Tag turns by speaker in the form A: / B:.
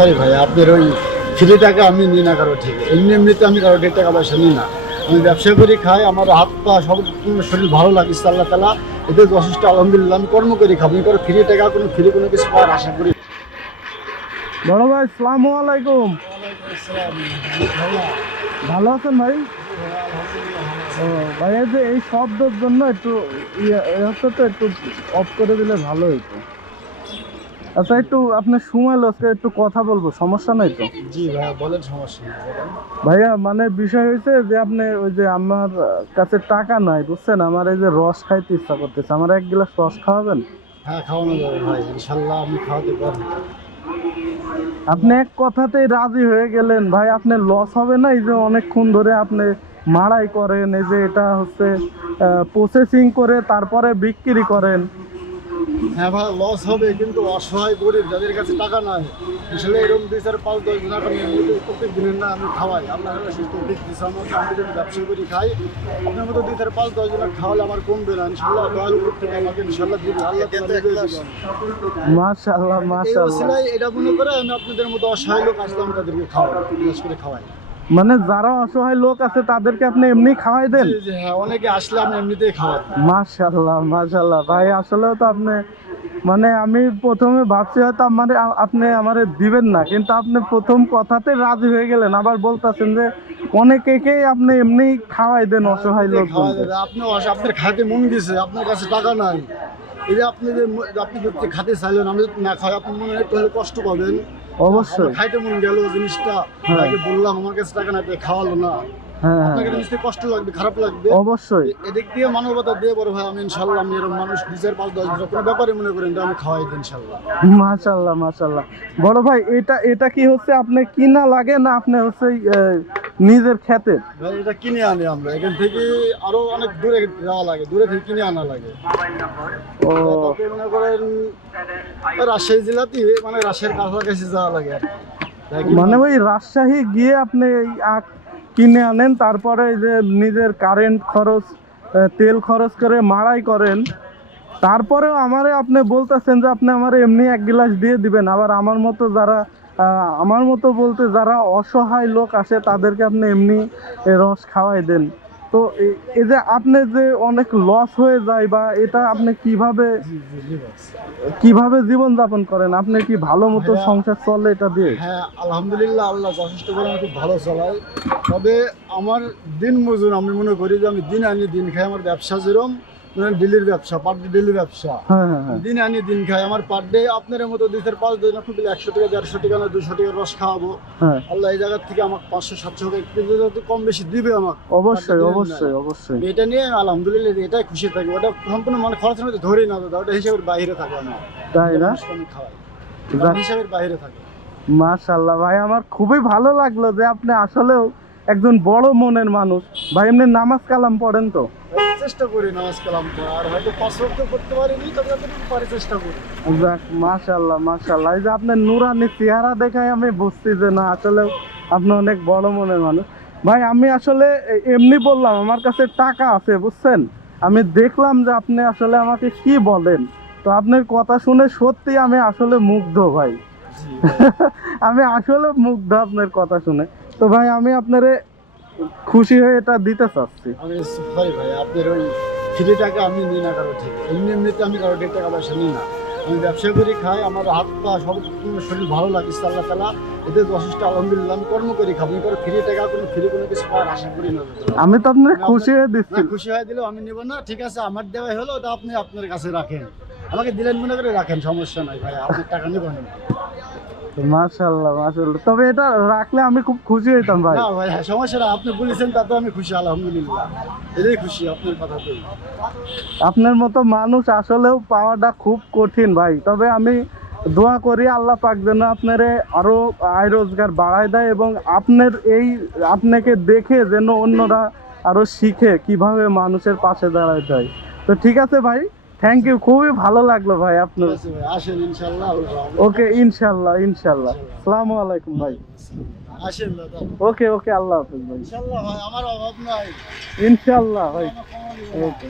A: Sorry ভাই, আপনার ওই ফ্রি টাকা আমি নিই না কারও ঠিক এমনি এমনিতে আমি কারও দেড় টাকা পয়সা নিই না। আমি ব্যবসা করি, খাই, আমার হাত পা সব শরীর ভালো লাগে আল্লাহ তালা এতে যথেষ্ট আলহামদুলিল্লাহ, আমি কর্ম করি, খাব। কারও ফ্রি টাকা, কোনো ফ্রি কোনো কিছু পাওয়ার আশা করি।
B: বড় ভাই, সালামু আলাইকুম। ভালো আছেন ভাই? ও, ভাই যে এই শব্দের জন্য একটু ইয়ে তো একটু অফ করে দিলে ভালো হতো আচ্ছা একটু আপনার সময় লসকে একটু কথা বলব সমস্যা নাই তো?
A: জি ভাইয়া বলেন সমস্যা নেই
B: ভাইয়া মানে বিষয় হয়েছে যে আপনি ওই যে আমার কাছে টাকা নাই বুঝছেন? আমার এই যে রস খাইতে ইচ্ছা করতেছে। আমার এক গ্লাস রস খাওয়াবেন?
A: হ্যাঁ খাওয়ানো যাবে ভাই ইনশাল্লাহ আমি খাওয়াতে পারব।
B: আপনি এক কথাতেই রাজি হয়ে গেলেন। ভাই আপনি লস হবে না এই যে অনেকক্ষণ ধরে আপনি মাড়াই করেন এই যে এটা হচ্ছে প্রসেসিং করে তারপরে বিক্রি করেন।
A: হ্যাঁ ভাই লস হবে কিন্তু অসহায় গরিব যাদের কাছে টাকা নাই আসলে এরকম দুই চার পাঁচ দশ দিন আমি প্রত্যেক দিনের না আমি খাওয়াই। আল্লাহ সেই তৌফিক দিচ্ছে আমাকে আমি যদি ব্যবসা করি খাই। আপনার মতো দুই চার পাঁচ দশ দিন খাওয়ালে আমার কমবে না ইনশাল্লাহ দয়াল থেকে আমাকে ইনশাল্লাহ দিবে আল্লাহ
B: মাশাআল্লাহ
A: এটা মনে করে আমি আপনাদের মতো অসহায় লোক আসলাম তাদেরকে খাওয়াই বিশেষ করে খাওয়াই।
B: মানে যারা অসহায় লোক আছে তাদেরকে আপনি এমনি খাওয়াই দেন?
A: হ্যাঁ অনেকে আসলে আমি এমনিতেই খাওয়াই
B: মাশাআল্লাহ মাশাআল্লাহ। ভাই আসলেও তো আপনি মানে আমি প্রথমে ভাবছি হয়তো আমার আপনি আমারে দিবেন না কিন্তু আপনি প্রথম কথাতে রাজি হয়ে গেলেন। আবার বলতেছেন যে অনেকেকেই আপনি এমনি খাওয়াই দেন অসহায় লোক
A: আপনি আপনার খাতে মন গেছে আপনার কাছে টাকা নাই। যে আপনি যে আপনি যদি খাতে চাইলেন আমি যদি না খাই আপনি মনে হয় একটু হলে কষ্ট পাবেন।
B: অবশ্যই।
A: খাইতে মন গেল জিনিসটা
B: হ্যাঁ।
A: তাকে বললাম আমার কাছে টাকা তাই খাওয়ালো না।
B: হ্যাঁ
A: আপনাকে
B: হ্যাঁ
A: নিশ্চয়ই কষ্ট লাগবে খারাপ লাগবে।
B: অবশ্যই।
A: এদিক দিয়ে মানবতা দিয়ে বড় ভাই আমি ইনশাল্লাহ আমি এরকম মানুষ পাঁচ দশ কোনো ব্যাপারে মনে করেন আমি খাওয়াই দিই ইনশাল্লাহ
B: মাশাল্লাহ মাশাল্লাহ বড় ভাই এটা এটা কি হচ্ছে আপনি কিনা লাগে না আপনি হচ্ছে নিজের খেতে।
A: এটা কিনে আনি আমরা। এখান থেকে আরও অনেক দূরে যাওয়া লাগে দূরে থেকে কিনে আনা লাগে।
B: ও।
A: মনে করেন রাজশাহী জেলাতে মানে রাজশাহীর কাছাকাছি যাওয়া লাগে।
B: মানে ওই রাজশাহী গিয়ে আপনি এই আখ কিনে আনেন তারপরে যে নিজের কারেন্ট খরচ তেল খরচ করে মাড়াই করেন। তারপরেও আমারে আপনি বলতেছেন যে আপনি আমার এমনি এক গ্লাস দিয়ে দিবেন। আবার আমার মতো যারা আমার মতো বলতে যারা অসহায় লোক আসে তাদেরকে আপনি এমনি রস খাওয়াই দেন। তো এই যে আপনি যে অনেক লস হয়ে যায় বা এটা আপনি কীভাবে কীভাবে জীবন যাপন করেন? আপনি কি ভালো মতো। সংসার চলে এটা দিয়ে?
A: হ্যাঁ আলহামদুলিল্লাহ আল্লাহ যথেষ্ট করে আমি খুব ভালো চালাই তবে আমার দিন মজুর আমি মনে করি যে আমি দিন আনি দিন খাই আমার ব্যবসা যেরম ডেলির ব্যবসা পার ডে ডেলি ব্যবসা।
B: হ্যাঁ হ্যাঁ হ্যাঁ।
A: দিন আনি দিন খাই আমার পার ডে আপনার মতো দুই চার পাঁচ দিন একশো টাকা দেড়শো টাকা না দুশো টাকা রস খাওয়াবো। আল্লাহ এই জায়গার থেকে আমাকে পাঁচশো সাতশো টাকা একটু কম বেশি দিবে আমাকে।
B: অবশ্যই অবশ্যই অবশ্যই।
A: এটা নিয়ে আলহামদুলিল্লাহ এটাই খুশি থাকি। ওটা সম্পূর্ণ মানে খরচের মধ্যে ধরেই না দাদা ওটা হিসাবের বাইরে থাকে আমার।
B: তাই না?
A: খাওয়াই। হিসাবের বাইরে থাকে।
B: মাশাল্লাহ ভাই আমার খুবই ভালো লাগল যে আপনি আসলেও একজন বড় মনের মানুষ। ভাই এমনি নামাজ কালাম পড়েন তো?
A: চেষ্টা করি নামাজ কালাম আর হয়তো পাঁচ ওয়াক্ত করতে পারিনি তবে যতটুকু পারি চেষ্টা করি।
B: যাক মাশাল্লাহ মাশাল্লাহ এই যে আপনার নুরানি চেহারা দেখাই আমি বুঝছি যে না আসলে আপনি অনেক বড় মনের মানুষ। ভাই আমি আসলে এমনি বললাম আমার কাছে টাকা আছে বুঝছেন? আমি দেখলাম যে আপনি আসলে আমাকে কি বলেন। তো আপনার কথা শুনে সত্যি আমি আসলে মুগ্ধ ভাই। আমি আসলে মুগ্ধ আপনার কথা শুনে। তো ভাই আমি আপনারে খুশি হয়ে এটা দিতে চাচ্ছি।
A: আমি সরি ভাই আপনার ওই ফ্রি টাকা আমি নিই না কারও ঠিক এমনি এমনিতে আমি কারও টাকা পয়সা নিই না। আমি ব্যবসা করি খাই আমার হাত পা সব শরীর ভালো লাগে আল্লাহ তালা এতে যথেষ্ট আলহামদুলিল্লাহ আমি কর্ম করি খাব। কারও ফ্রি টাকা কোনো ফ্রি কোনো কিছু পাওয়ার আশা করি না।
B: আমি তো আপনার খুশি হয়ে দিচ্ছি।
A: খুশি হয়ে দিলেও আমি নিব না। ঠিক আছে আমার দেওয়াই হলো ওটা আপনি আপনার কাছে রাখেন। আমাকে দিলেন মনে করে রাখেন সমস্যা নাই ভাই আপনার টাকা নেবেন না
B: মাশাল্লাহ মাশাল্লাহ তবে এটা রাখলে আমি খুব খুশি হইতাম ভাই।
A: না ভাই হ্যাঁ সমস্যা না আপনি বলেছেন তাতে আমি খুশি আলহামদুলিল্লাহ। এটাই খুশি আপনার কথাতেই
B: আপনার মতো মানুষ আসলেও পাওয়াটা খুব কঠিন ভাই। তবে আমি দোয়া করি আল্লাহ পাক যেন আপনারে আরও আয় রোজগার বাড়ায় দেয় এবং আপনার এই আপনাকে দেখে যেন অন্যরা আরও শিখে কীভাবে মানুষের পাশে দাঁড়ায় যায়। তো ঠিক আছে ভাই থ্যাংক ইউ খুবই ভালো লাগল ভাই আপনার।
A: আসেন ইনশাল্লাহ
B: ওকে ইনশাল্লাহ ইনশাল্লাহ। আসসালামু আলাইকুম ভাই।
A: আসেন দাদা।
B: ওকে ওকে আল্লাহ হাফেজ ভাই।
A: ইনশাল্লাহ ভাই আমার অভাব নাই।
B: ইনশাল্লাহ
A: ভাই।
B: ওকে